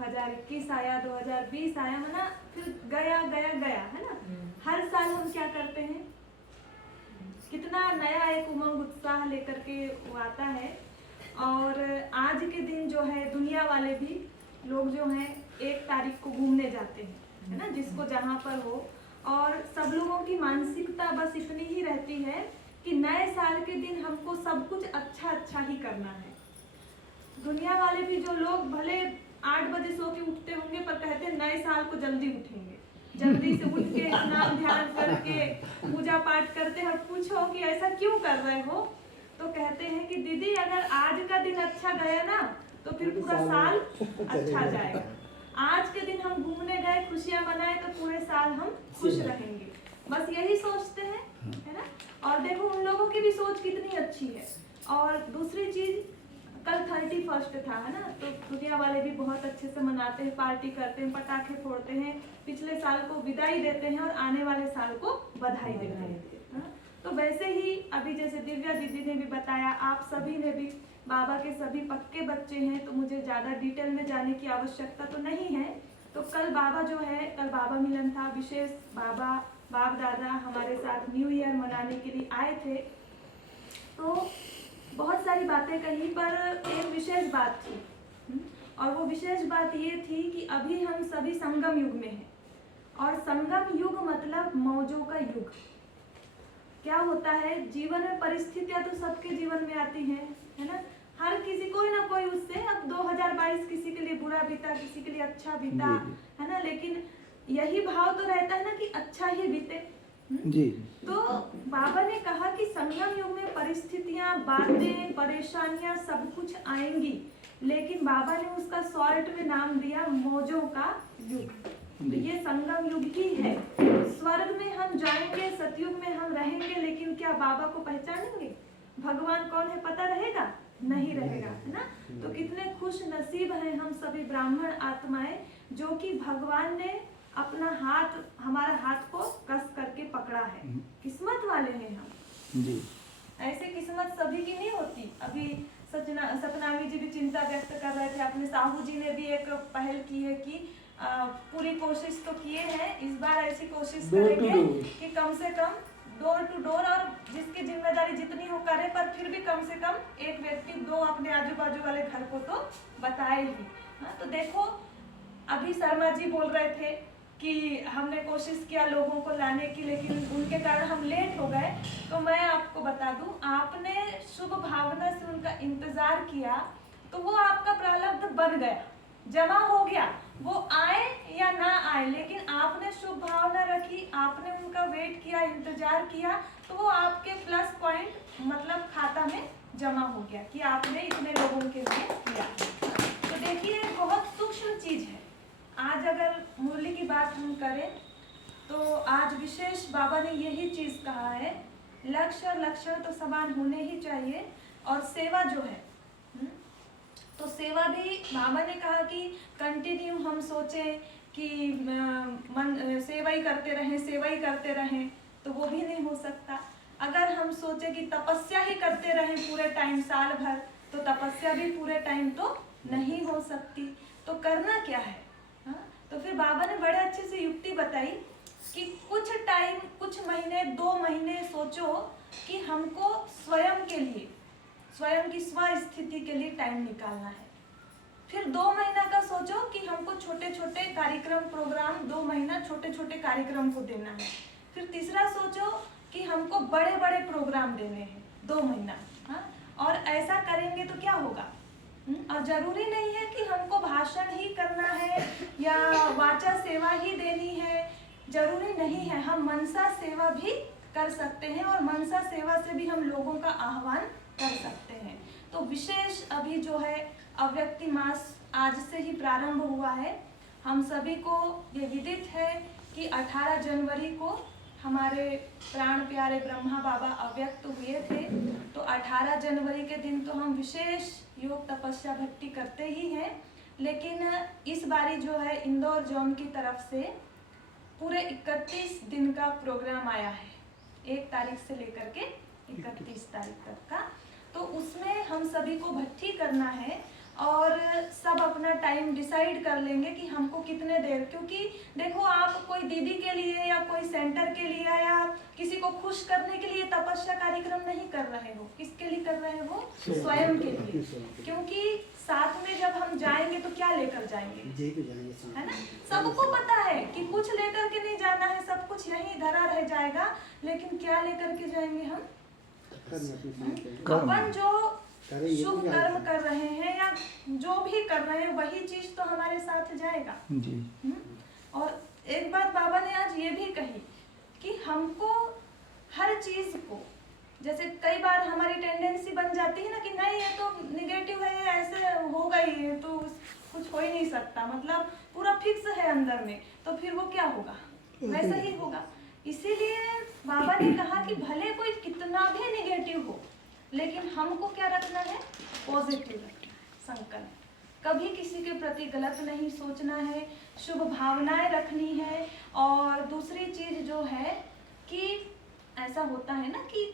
2021 आया, 2020 आया, है ना, फिर गया गया गया, है ना। हर साल हम क्या करते हैं, कितना नया एक उमंग उत्साह लेकर के वो आता है। और आज के दिन जो है दुनिया वाले भी लोग जो हैं 1 तारीख को घूमने जाते हैं, है ना, जिसको जहाँ पर हो। और सब लोगों की मानसिकता बस इतनी ही रहती है कि नए साल के दिन हमको सब कुछ अच्छा अच्छा ही करना है। दुनिया वाले भी जो लोग भले 8 बजे सो के उठते होंगे, पर कहते हैं नए साल को जल्दी उठेंगे, जल्दी से उठ के स्नान ध्यान करके पूजा पाठ करते हैं। और पूछो कि ऐसा क्यों कर रहे हो, तो कहते हैं कि दीदी अगर आज का दिन अच्छा गया ना तो फिर पूरा साल अच्छा जाएगा। आज के दिन हम घूमने गए, खुशियां मनाए, तो पूरे साल हम खुश रहेंगे। बस यही सोचते हैं, है ना। और देखो उन लोगों की भी सोच कितनी अच्छी है। और दूसरी चीज, कल 31 था, है ना, तो दुनिया वाले भी बहुत अच्छे से मनाते हैं, पार्टी करते हैं, पटाखे फोड़ते हैं, पिछले साल को विदाई देते हैं और आने वाले साल को बधाई देते हैं। तो वैसे ही अभी जैसे दिव्या दीदी ने भी बताया, आप सभी ने भी, बाबा के सभी पक्के बच्चे हैं, तो मुझे ज़्यादा डिटेल में जाने की आवश्यकता तो नहीं है। तो कल बाबा जो है, कल बाबा मिलन था, विशेष बाबा बाप दादा हमारे साथ न्यू ईयर मनाने के लिए आए थे। तो बहुत सारी बातें कही, पर एक विशेष बात थी, और वो विशेष बात ये थी कि अभी हम सभी संगम युग में हैं। और संगम युग मतलब मौजों का युग। क्या होता है, जीवन में परिस्थितियां तो सबके जीवन में आती हैं, है ना। हर किसी कोई ना कोई उससे, अब 2022 किसी के लिए बुरा बीता, किसी के लिए अच्छा बीता, है ना, लेकिन यही भाव तो रहता है ना कि अच्छा ही बीते जी। तो बाबा ने कहा कि संगम युग में परिस्थितियां, बातें, परेशानियां सब कुछ आएंगी, लेकिन बाबा ने उसका शॉर्ट में नाम दिया मौजों का युग। तो ये संगम युग ही है। स्वर्ग में हम जाएंगे, सतयुग में हम रहेंगे, लेकिन क्या बाबा को पहचानेंगे? भगवान कौन है पता रहेगा? नहीं रहेगा, है ना। तो कितने खुश नसीब हैं हम सभी ब्राह्मण आत्माएं, जो कि भगवान ने अपना हाथ, हमारा हाथ को कस करके पकड़ा है। किस्मत वाले हैं हम जी। ऐसे किस्मत सभी की नहीं होती। अभी सतनामी जी भी चिंता व्यक्त कर रहे थे, अपने साहू जी ने भी एक पहल की है कि पूरी कोशिश तो किए हैं, इस बार ऐसी कोशिश करेंगे कि कम से कम डोर टू डोर, और जिसकी जिम्मेदारी जितनी हो करे, पर फिर भी कम से कम एक व्यक्ति 2 अपने आजू बाजू वाले घर को तो बताए ही। तो देखो अभी शर्मा जी बोल रहे थे कि हमने कोशिश किया लोगों को लाने की, लेकिन उनके कारण हम लेट हो गए। तो मैं आपको बता दूं, आपने शुभ भावना से उनका इंतजार किया तो वो आपका प्रारब्ध बन गया, जमा हो गया। वो आए या ना आए, लेकिन आपने शुभ भावना रखी, आपने उनका वेट किया, इंतजार किया, तो वो आपके प्लस पॉइंट मतलब खाता में जमा हो गया कि आपने इतने लोगों के लिए किया। तो देखिए बहुत सूक्ष्म चीज है। आज अगर मुरली की बात हम करें तो आज विशेष बाबा ने यही चीज कहा है, लक्ष्य और लक्षण तो समान होने ही चाहिए। और सेवा जो है, तो सेवा भी बाबा ने कहा कि कंटिन्यू हम सोचें कि सेवा ही करते रहें, तो वो भी नहीं हो सकता। अगर हम सोचें कि तपस्या ही करते रहें पूरे टाइम साल भर, तो तपस्या भी पूरे टाइम तो नहीं हो सकती। तो करना क्या है? तो फिर बाबा ने बड़े अच्छे से युक्ति बताई कि कुछ टाइम, कुछ महीने, 2 महीने सोचो कि हमको स्वयं के लिए, स्वयं की स्व स्थिति के लिए टाइम निकालना है। फिर 2 महीना का सोचो कि हमको छोटे छोटे कार्यक्रम, प्रोग्राम 2 महीना छोटे छोटे कार्यक्रम को देना है। फिर तीसरा सोचो कि हमको बड़े बड़े प्रोग्राम देने हैं 2 महीना। और ऐसा करेंगे तो क्या होगा? और जरूरी नहीं है कि हमको भाषण ही करना है या वाचा सेवा ही देनी है, जरूरी नहीं है। हम मनसा सेवा भी कर सकते हैं, और मनसा सेवा से भी हम लोगों का आह्वान कर सकते हैं। तो विशेष अभी जो है अव्यक्ति मास आज से ही प्रारंभ हुआ है। हम सभी को ये विदित है कि 18 जनवरी को हमारे प्राण प्यारे ब्रह्मा बाबा अव्यक्त हुए थे। तो 18 जनवरी के दिन तो हम विशेष योग तपस्या भक्ति करते ही हैं, लेकिन इस बारी जो है इंदौर जोन की तरफ से पूरे 31 दिन का प्रोग्राम आया है, 1 तारीख से लेकर के 31 तारीख तक का। तो उसमें हम सभी को भट्टी करना है, और सब अपना टाइम डिसाइड कर लेंगे कि हमको कितने देर, क्योंकि देखो आप कोई दीदी के लिए या कोई सेंटर के लिए या किसी को खुश करने के लिए तपस्या कार्यक्रम नहीं कर रहे हो। किसके लिए कर रहे हो? स्वयं के लिए। क्योंकि साथ में जब हम जाएंगे तो क्या लेकर जाएंगे, है ना? सबको पता है कि कुछ लेकर के नहीं जाना है, सब कुछ यहीं धरा रह जाएगा, लेकिन क्या लेकर के जाएंगे हम? अपन जो शुभ कर्म कर रहे हैं या जो भी कर रहे हैं वही चीज तो हमारे साथ जाएगा जी। और एक बात बाबा ने आज ये भी कही कि हमको हर चीज को, जैसे कई बार हमारी टेंडेंसी बन जाती है ना कि नहीं ये तो निगेटिव है, ऐसे होगा ही, तो कुछ हो ही नहीं सकता, मतलब पूरा फिक्स है अंदर में, तो फिर वो क्या होगा? वैसा ही होगा। इसीलिए बाबा ने कहा कि भले कोई कितना भी निगेटिव हो, लेकिन हमको क्या रखना है? पॉजिटिव रखना है, संकल्प। कभी किसी के प्रति गलत नहीं सोचना है, शुभ भावनाएं रखनी है। और दूसरी चीज जो है कि ऐसा होता है ना कि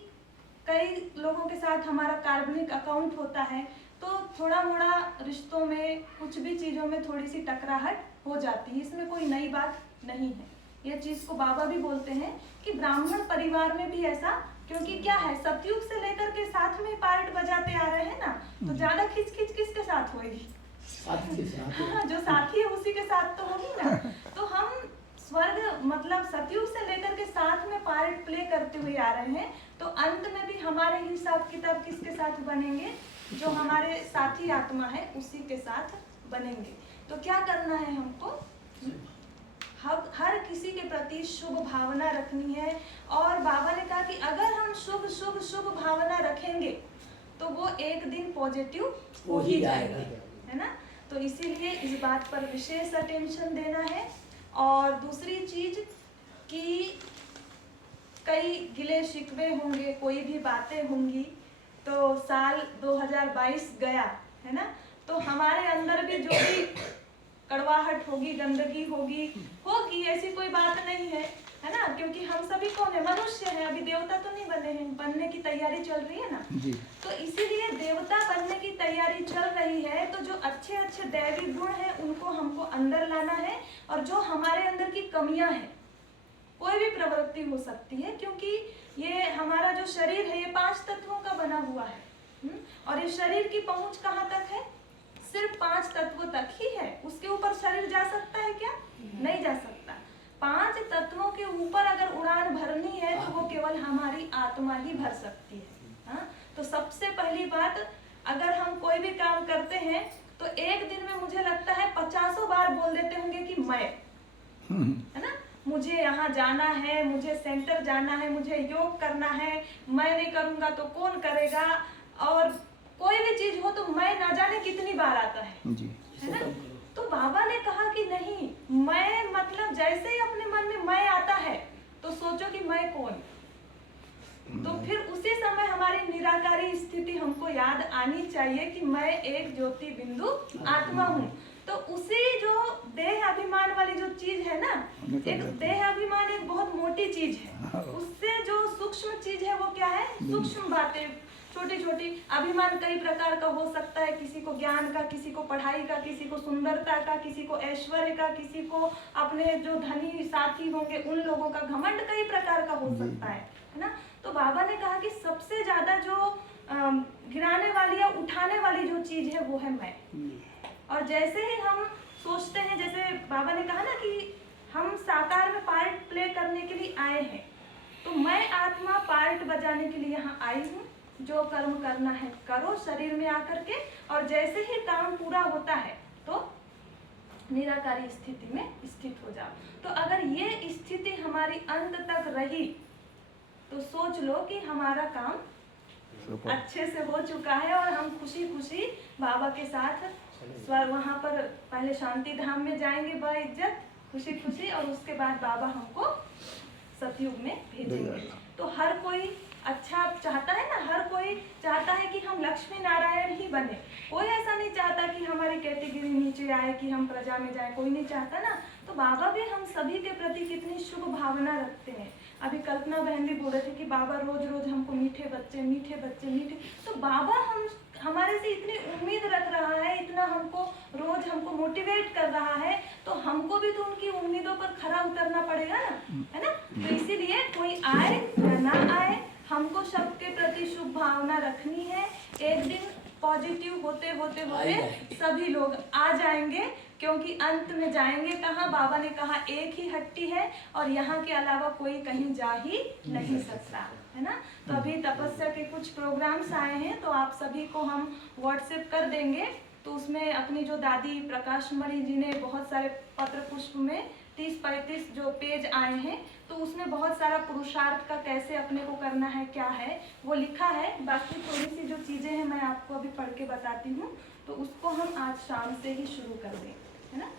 कई लोगों के साथ हमारा कार्बनिक अकाउंट होता है, तो थोड़ा मोड़ा रिश्तों में कुछ भी चीज़ों में थोड़ी सी टकराहट हो जाती है। इसमें कोई नई बात नहीं है। ये चीज़ को बाबा भी बोलते हैं कि ब्राह्मण परिवार में भी ऐसा, क्योंकि क्या है, सतयुग से लेकर के साथ में पार्ट बजाते आ रहे हैं ना, तो ज्यादा खिच खिच किसके साथ होगी? हाँ, जो साथी है उसी के साथ तो होगी ना। तो हम स्वर्ग मतलब सतयुग से लेकर के साथ में पार्ट प्ले करते हुए आ रहे हैं, तो अंत में भी हमारे हिसाब किताब किसके साथ बनेंगे? जो हमारे साथी आत्मा है उसी के साथ बनेंगे। तो क्या करना है हमको? हर किसी के प्रति शुभ भावना रखनी है। और बाबा ने कहा कि अगर हम शुभ शुभ शुभ भावना रखेंगे तो वो एक दिन पॉजिटिव हो ही जाएगा, है ना? तो इसीलिए इस बात पर विशेष अटेंशन देना है। और दूसरी चीज कि कई गिले शिकवे होंगे, कोई भी बातें होंगी, तो साल 2022 गया, है ना? तो हमारे अंदर भी जो भी कड़वाहट होगी, गंदगी होगी, ऐसी कोई बात नहीं है, है ना? क्योंकि हम सभी कौन है? मनुष्य हैं, अभी देवता तो नहीं बने हैं, बनने की तैयारी चल रही है ना जी। तो इसीलिए देवता बनने की तैयारी चल रही है, तो जो अच्छे अच्छे दैवी गुण हैं उनको हमको अंदर लाना है। और जो हमारे अंदर की कमियां हैं, कोई भी प्रवृत्ति हो सकती है, क्योंकि ये हमारा जो शरीर है ये 5 तत्वों का बना हुआ है। और इस शरीर की पहुंच कहाँ तक है? सिर्फ 5 तत्वों तक ही है। उसके ऊपर शरीर जा सकता है क्या? नहीं जा सकता। 5 तत्वों के ऊपर अगर उड़ान भरनी है तो वो केवल हमारी आत्मा ही भर सकती है। हाँ? तो सबसे पहली बात, अगर हम कोई भी काम करते हैं तो एक दिन में मुझे लगता है 50 बार बोल देते होंगे कि मैं, है ना, मुझे यहाँ जाना है, मुझे सेंटर जाना है, मुझे योग करना है, मैं नहीं करूँगा तो कौन करेगा। और कोई भी चीज हो तो मैं ना जाने कितनी बार आता है जी। है ना? तो बाबा ने कहा कि नहीं, मैं मतलब जैसे ही अपने मन में मैं आता है तो सोचो कि मैं कौन, तो फिर उसी समय हमारी निराकारी स्थिति हमको याद आनी चाहिए कि मैं एक ज्योति बिंदु आत्मा हूँ। तो उसी जो देह अभिमान वाली जो चीज है ना, एक देह अभिमान एक बहुत मोटी चीज है, उससे जो सूक्ष्म चीज है वो क्या है? सूक्ष्म बातें, छोटी छोटी। अभिमान कई प्रकार का हो सकता है, किसी को ज्ञान का, किसी को पढ़ाई का, किसी को सुंदरता का, किसी को ऐश्वर्य का, किसी को अपने जो धनी साथी होंगे उन लोगों का घमंड कई प्रकार का हो सकता है ना? तो बाबा ने कहा कि सबसे ज्यादा जो गिराने वाली या उठाने वाली जो चीज है वो है मैं। और जैसे ही हम सोचते हैं, जैसे बाबा ने कहा ना कि हम साकार में पार्ट प्ले करने के लिए आए हैं, तो मैं आत्मा पार्ट बजाने के लिए यहाँ आई हूँ। जो कर्म करना है करो शरीर में आकर के, और जैसे ही काम पूरा होता है तो निराकारी स्थिति में स्थित हो जाओ। तो अगर ये स्थिति हमारी अंत तक रही तो सोच लो कि हमारा काम अच्छे से हो चुका है और हम खुशी खुशी बाबा के साथ वहाँ पर पहले शांति धाम में जाएंगे बाइज्जत, खुशी खुशी, और उसके बाद बाबा हमको सतयुग में भेजेंगे। तो हर कोई अच्छा चाहता है ना, हर कोई चाहता है कि हम लक्ष्मी नारायण ही बने। कोई ऐसा नहीं चाहता कि हमारी कैटेगरी नीचे आए, कि हम प्रजा में जाए, कोई नहीं चाहता ना। तो बाबा भी हम सभी के प्रति कितनी शुभ भावना रखते हैं। अभी कल्पना बहन भी बोल रहे थे कि बाबा रोज रोज हमको मीठे बच्चे मीठे बच्चे मीठे। तो बाबा हमारे से इतनी उम्मीद रख रहा है, इतना रोज हमको मोटिवेट कर रहा है, तो हमको भी तो उनकी उम्मीदों पर खरा उतरना पड़ेगा ना, है ना। तो इसीलिए कोई आए या ना आए, हमको सबके प्रति शुभ भावना रखनी है। एक दिन पॉजिटिव होते होते होते सभी लोग आ जाएंगे, क्योंकि अंत में जाएंगे कहाँ? बाबा ने कहा एक ही हट्टी है और यहाँ के अलावा कोई कहीं जा ही नहीं सकता, है ना। तो अभी तपस्या के कुछ प्रोग्राम्स आए हैं, तो आप सभी को हम व्हाट्सएप कर देंगे। तो उसमें अपनी जो दादी प्रकाश मणि जी ने बहुत सारे पत्र पुष्प में 30-35 जो पेज आए हैं, तो उसमें बहुत सारा पुरुषार्थ का कैसे अपने को करना है, क्या है वो लिखा है। बाकी थोड़ी सी जो चीज़ें हैं मैं आपको अभी पढ़ के बताती हूँ, तो उसको हम आज शाम से ही शुरू कर दें, है ना।